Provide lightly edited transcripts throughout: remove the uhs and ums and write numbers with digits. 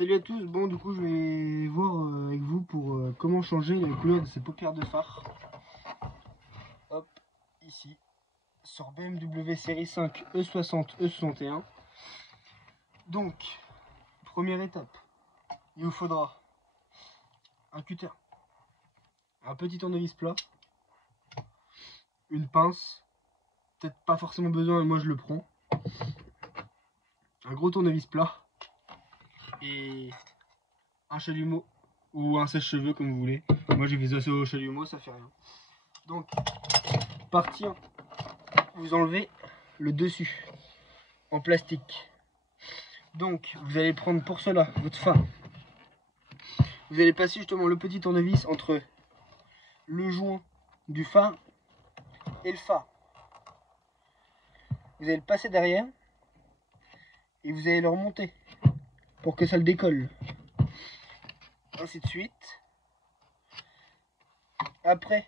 Salut à tous, bon du coup je vais voir avec vous pour comment changer la couleur de ces paupières de phare. Hop, ici, sur BMW série 5 E60 E61. Donc, première étape, il vous faudra un cutter, un petit tournevis plat, une pince, peut-être pas forcément besoin mais moi je le prends, un gros tournevis plat et un chalumeau ou un sèche-cheveux comme vous voulez. Moi j'ai fait ça au chalumeau, ça fait rien. Donc, partie 1, vous enlevez le dessus en plastique. Donc, vous allez prendre pour cela votre phare. Vous allez passer justement le petit tournevis entre le joint du phare et le phare. Vous allez le passer derrière et vous allez le remonter pour que ça le décolle. Ainsi de suite. Après,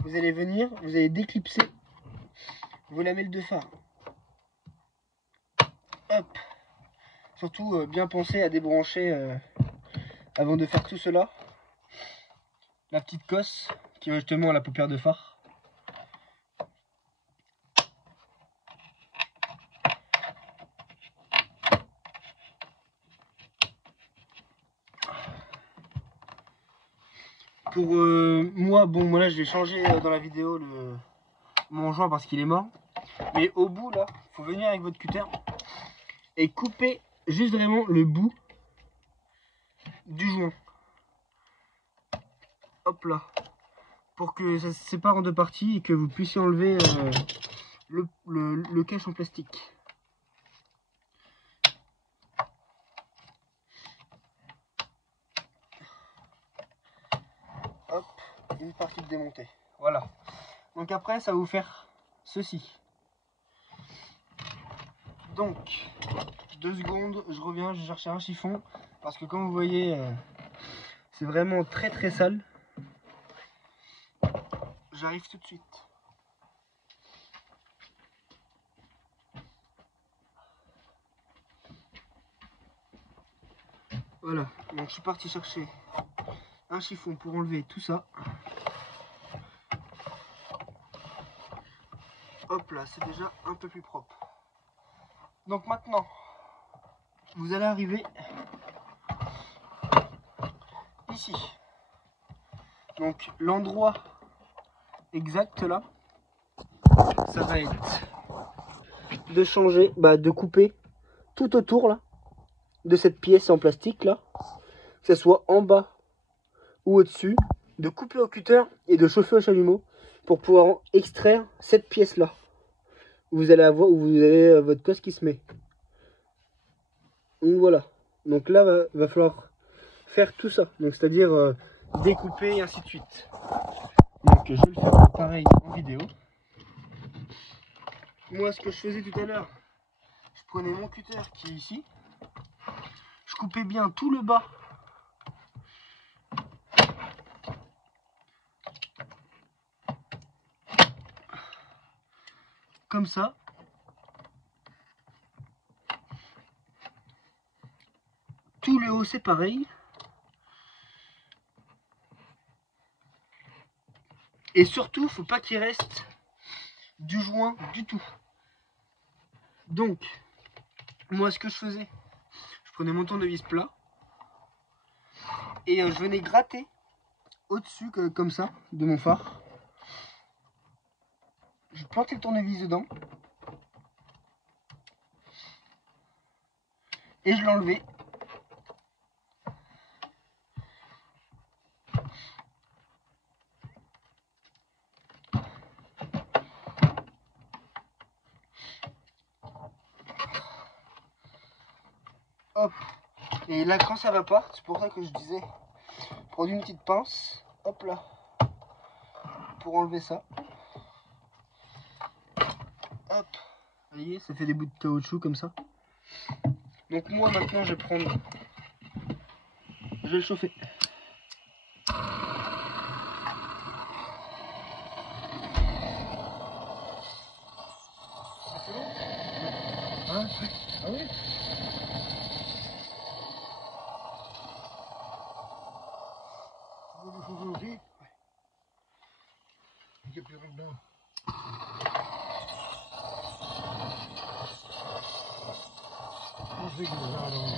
vous allez venir, vous allez déclipser vos lamelles de phare. Hop. Surtout bien penser à débrancher avant de faire tout cela la petite cosse qui va justement à la paupière de phare. Pour moi, bon, moi là je vais changer dans la vidéo mon joint parce qu'il est mort. Mais au bout là, faut venir avec votre cutter et couper juste vraiment le bout du joint. Hop là. Pour que ça se sépare en deux parties et que vous puissiez enlever le cache en plastique. Hop, une partie de démontée. Voilà. Donc après, ça va vous faire ceci. Donc, 2 secondes, je reviens, je vais chercher un chiffon. Parce que comme vous voyez, c'est vraiment très sale. J'arrive tout de suite. Voilà, donc je suis parti chercher un chiffon pour enlever tout ça. Hop là, c'est déjà un peu plus propre. Donc maintenant, vous allez arriver ici. Donc l'endroit exact là, ça va être de changer, de couper tout autour là, de cette pièce en plastique là, que ce soit en bas ou au-dessus, de couper au cutter et de chauffer au chalumeau pour pouvoir extraire cette pièce là. Vous allez avoir, où vous avez votre cosse qui se met. Donc voilà. Donc là, va falloir faire tout ça. Donc c'est-à-dire découper et ainsi de suite. Donc je vais le faire pareil en vidéo. Moi, ce que je faisais tout à l'heure, je prenais mon cutter qui est ici. Je coupais bien tout le bas. Comme ça. Tout le haut, c'est pareil. Et surtout, faut pas qu'il reste du joint du tout. Donc, moi, ce que je faisais, je prenais mon tournevis plat et je venais gratter au-dessus, comme ça, de mon phare. Je plantais le tournevis dedans et je l'enlevais. Hop. Et là, quand ça va pas, c'est pour ça que je disais, prendre une petite pince, hop là, pour enlever ça. Hop. Vous voyez, ça fait des bouts de caoutchouc comme ça. Donc moi, maintenant, je vais prendre, je vais le chauffer. C'est bon? Hein? Ah oui? que plus dedans. C'est que ça, donc.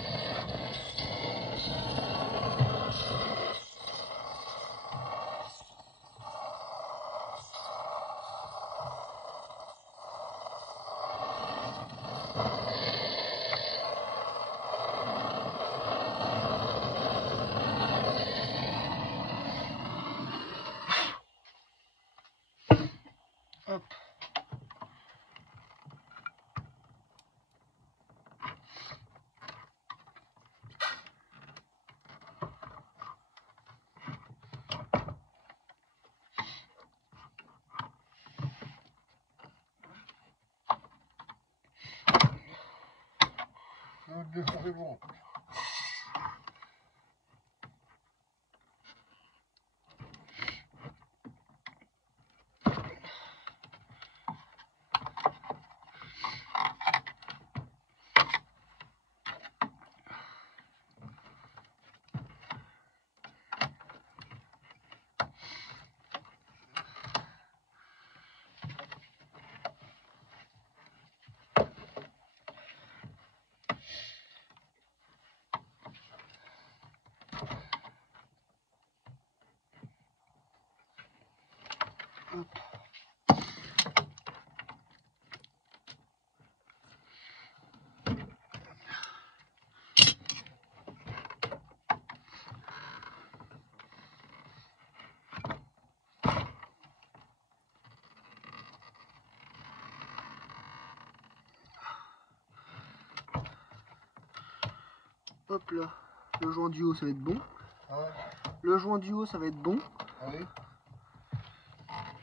Hop. C'est bon. Hop. Hop là, le joint du haut ça va être bon. Ah ouais. Le joint du haut ça va être bon. Ah oui.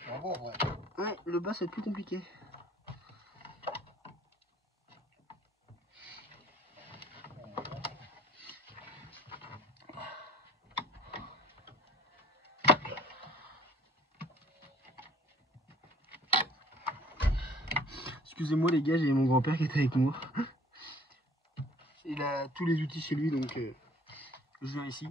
C'est bon, ouais. Ouais, le bas ça va être plus compliqué. Excusez-moi les gars, j'ai mon grand-père qui était avec moi. Il a tous les outils chez lui donc je viens ici.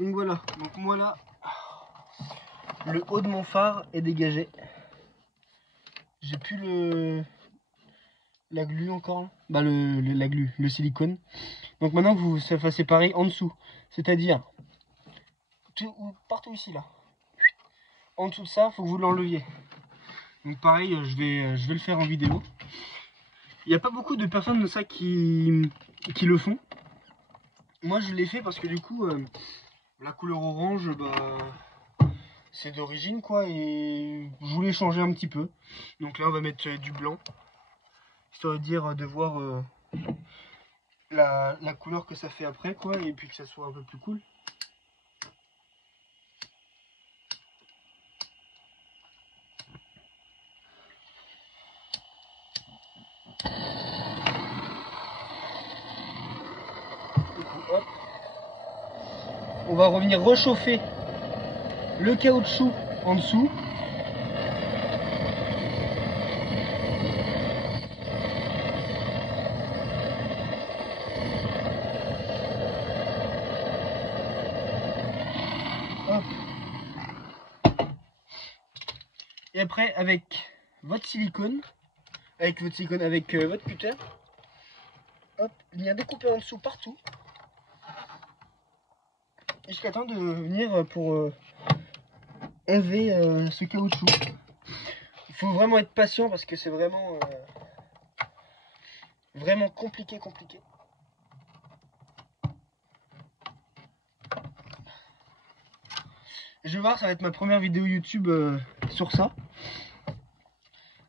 Donc voilà, donc moi là, le haut de mon phare est dégagé. J'ai plus la glu encore, là. Bah la glu, le silicone. Donc maintenant vous ça va séparer en dessous, c'est-à-dire partout ici là. En dessous de ça, faut que vous l'enleviez. Donc pareil, je vais le faire en vidéo. Il n'y a pas beaucoup de personnes de ça qui le font. Moi je l'ai fait parce que du coup la couleur orange bah c'est d'origine quoi et je voulais changer un petit peu. Donc là on va mettre du blanc. Histoire de dire de voir la couleur que ça fait après quoi et puis que ça soit un peu plus cool. Hop. On va revenir réchauffer le caoutchouc en dessous. Hop. Et après avec votre silicone, avec votre cutter, hop, venir découper en dessous partout. Jusqu'à temps de venir pour enlever ce caoutchouc. Il faut vraiment être patient parce que c'est vraiment compliqué. Je vais voir, ça va être ma première vidéo YouTube sur ça.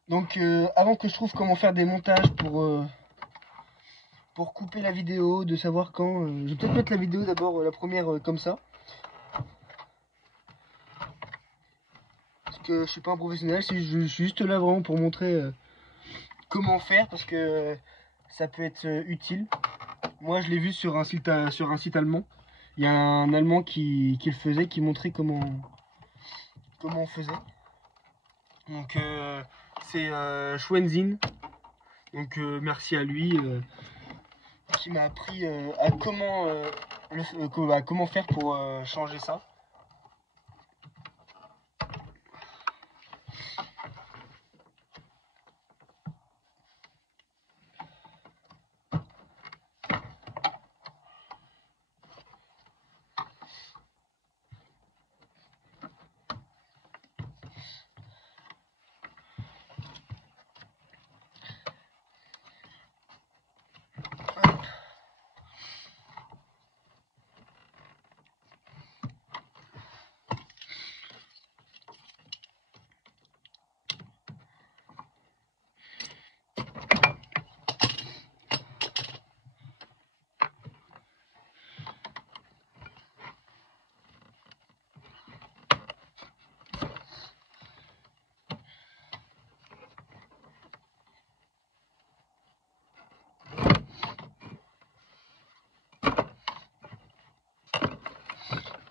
Donc avant que je trouve comment faire des montages pour couper la vidéo, de savoir quand, je vais peut-être mettre la vidéo d'abord, la première comme ça. Parce que je suis pas un professionnel, je suis juste là vraiment pour montrer comment faire parce que ça peut être utile. Moi je l'ai vu sur un site allemand. Il y a un allemand qui le faisait, qui montrait comment on faisait. Donc C'est Schwenzin. Donc merci à lui qui m'a appris à comment faire pour changer ça.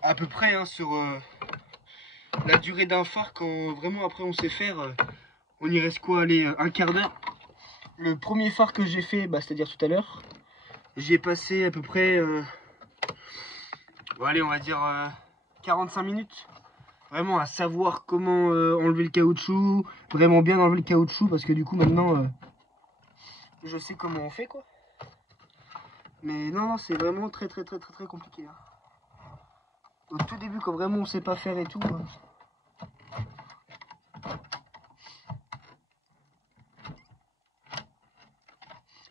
À peu près hein, sur la durée d'un phare, quand vraiment après on sait faire, on y reste quoi, allez, un quart d'heure. Le premier phare que j'ai fait, c'est-à-dire tout à l'heure, j'y ai passé à peu près, bon, allez, on va dire 45 minutes. Vraiment à savoir comment enlever le caoutchouc, vraiment bien enlever le caoutchouc, parce que du coup maintenant, je sais comment on fait quoi. Mais non, c'est vraiment très compliqué. Hein. Au tout début, quand vraiment on sait pas faire et tout.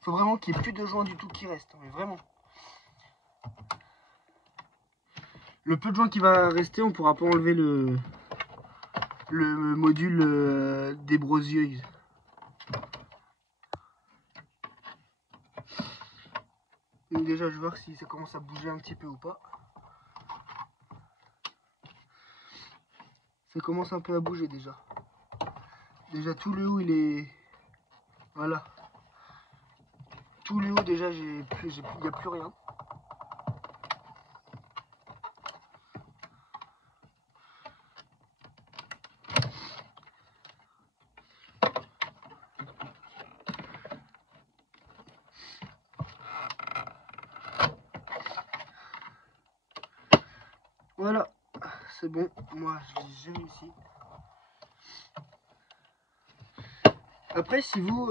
Faut vraiment qu'il n'y ait plus de joints du tout qui restent, mais vraiment. Le peu de joints qui va rester, on pourra pas enlever le module débrosieuse. Donc déjà, je vais voir si ça commence à bouger un petit peu ou pas. Ça commence un peu à bouger déjà. Déjà tout le haut il est... Voilà. Tout le haut déjà, il n'y a plus rien. Voilà, c'est bon, moi j'ai réussi. Après, si vous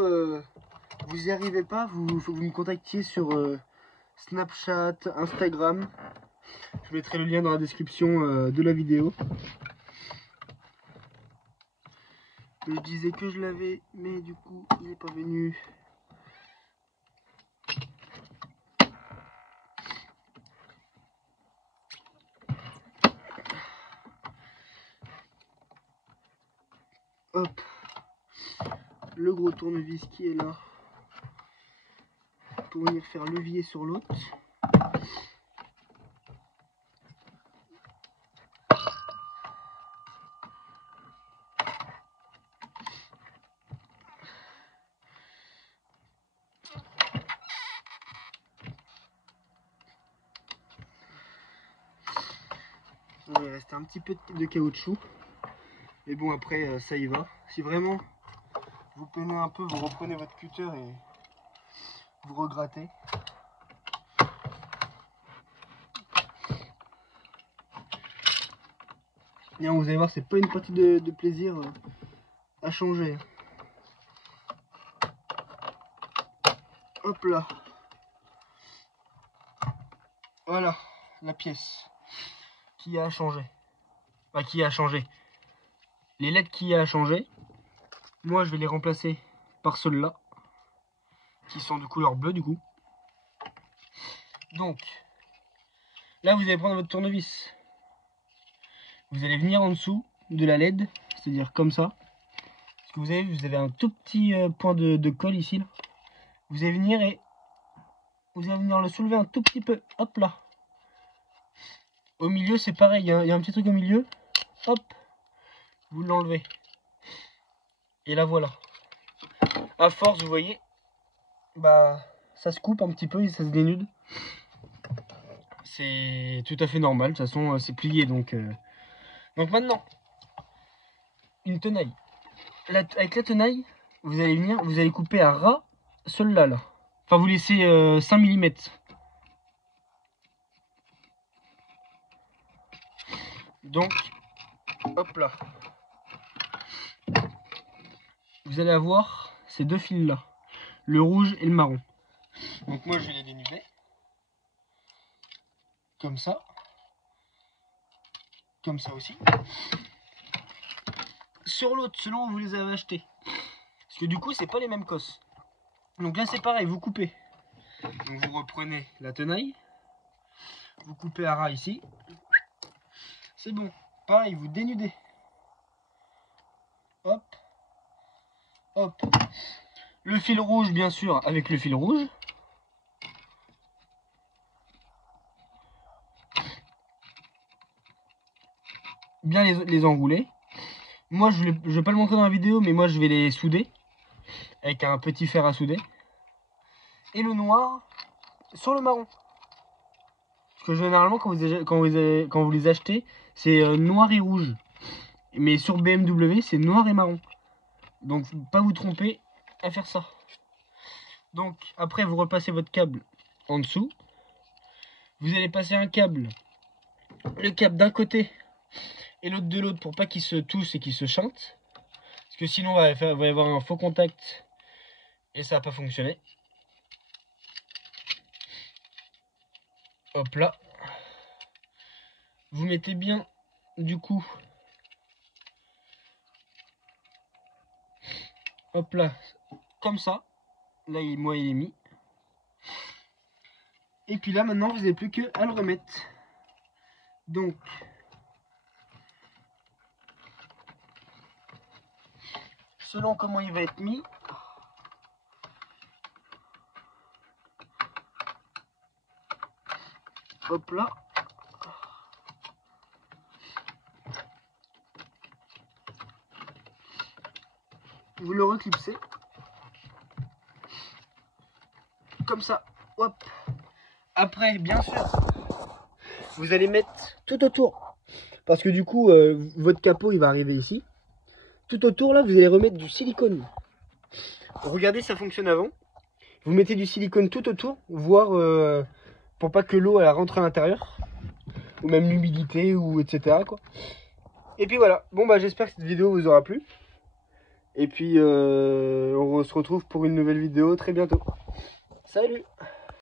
vous y arrivez pas, faut que vous me contactiez sur Snapchat, Instagram. Je mettrai le lien dans la description de la vidéo. Je disais que je l'avais, mais du coup, il n'est pas venu. Hop, le gros tournevis qui est là pour venir faire levier sur l'autre. Il reste un petit peu de caoutchouc, mais bon après ça y va. Si vraiment vous peinez un peu, vous reprenez votre cutter et vous regrattez. Et vous allez voir, c'est pas une partie de plaisir à changer. Hop là. Voilà la pièce qui a changé. Enfin, qui a changé. Les LED qui a changé. Moi, je vais les remplacer par ceux-là, qui sont de couleur bleue du coup. Donc, là, vous allez prendre votre tournevis. Vous allez venir en dessous de la LED, c'est-à-dire comme ça. Parce que vous avez un tout petit point de colle ici. Là. Vous allez venir et vous allez venir le soulever un tout petit peu. Hop là. Au milieu, c'est pareil. Il y a un petit truc au milieu. Hop. Vous l'enlevez. Et là, voilà. À force, vous voyez, bah, ça se coupe un petit peu et ça se dénude. C'est tout à fait normal. De toute façon, c'est plié. Donc maintenant, une tenaille. avec la tenaille, vous allez venir, vous allez couper à ras celui-là. Là. Enfin, vous laissez 5 mm. Donc, hop là. Vous allez avoir ces deux fils là, le rouge et le marron. Donc moi je vais les dénuder. Comme ça. Comme ça aussi. Sur l'autre, selon où vous les avez achetés. Parce que du coup, c'est pas les mêmes cosses. Donc là, c'est pareil, vous coupez. Donc vous reprenez la tenaille. Vous coupez à ras ici. C'est bon. Pareil, vous dénudez. Hop. Hop. Le fil rouge, bien sûr, avec le fil rouge. Bien les enrouler. Moi, je vais pas le montrer dans la vidéo, mais moi, je vais les souder. Avec un petit fer à souder. Et le noir sur le marron. Parce que généralement, quand vous les achetez, c'est noir et rouge. Mais sur BMW, c'est noir et marron. Donc, pas vous tromper à faire ça. Donc, après, vous repassez votre câble en dessous. Vous allez passer un câble, le câble d'un côté et l'autre de l'autre pour pas qu'ils se touchent et qu'ils se chantent. Parce que sinon, il va y avoir un faux contact et ça va pas fonctionner. Hop là. Vous mettez bien, du coup, hop là, comme ça. Là, moi, il est mis. Et puis là, maintenant, vous n'avez plus qu'à le remettre. Donc, selon comment il va être mis, hop là. Vous le reclipsez. Comme ça. Hop. Après, bien sûr, vous allez mettre tout autour. Parce que du coup, votre capot, il va arriver ici. Tout autour, là, vous allez remettre du silicone. Regardez, ça fonctionne avant. Vous mettez du silicone tout autour, voire pour pas que l'eau elle rentre à l'intérieur. Ou même l'humidité, ou etc. quoi. Et puis voilà. Bon, bah j'espère que cette vidéo vous aura plu. Et puis, on se retrouve pour une nouvelle vidéo très bientôt. Salut!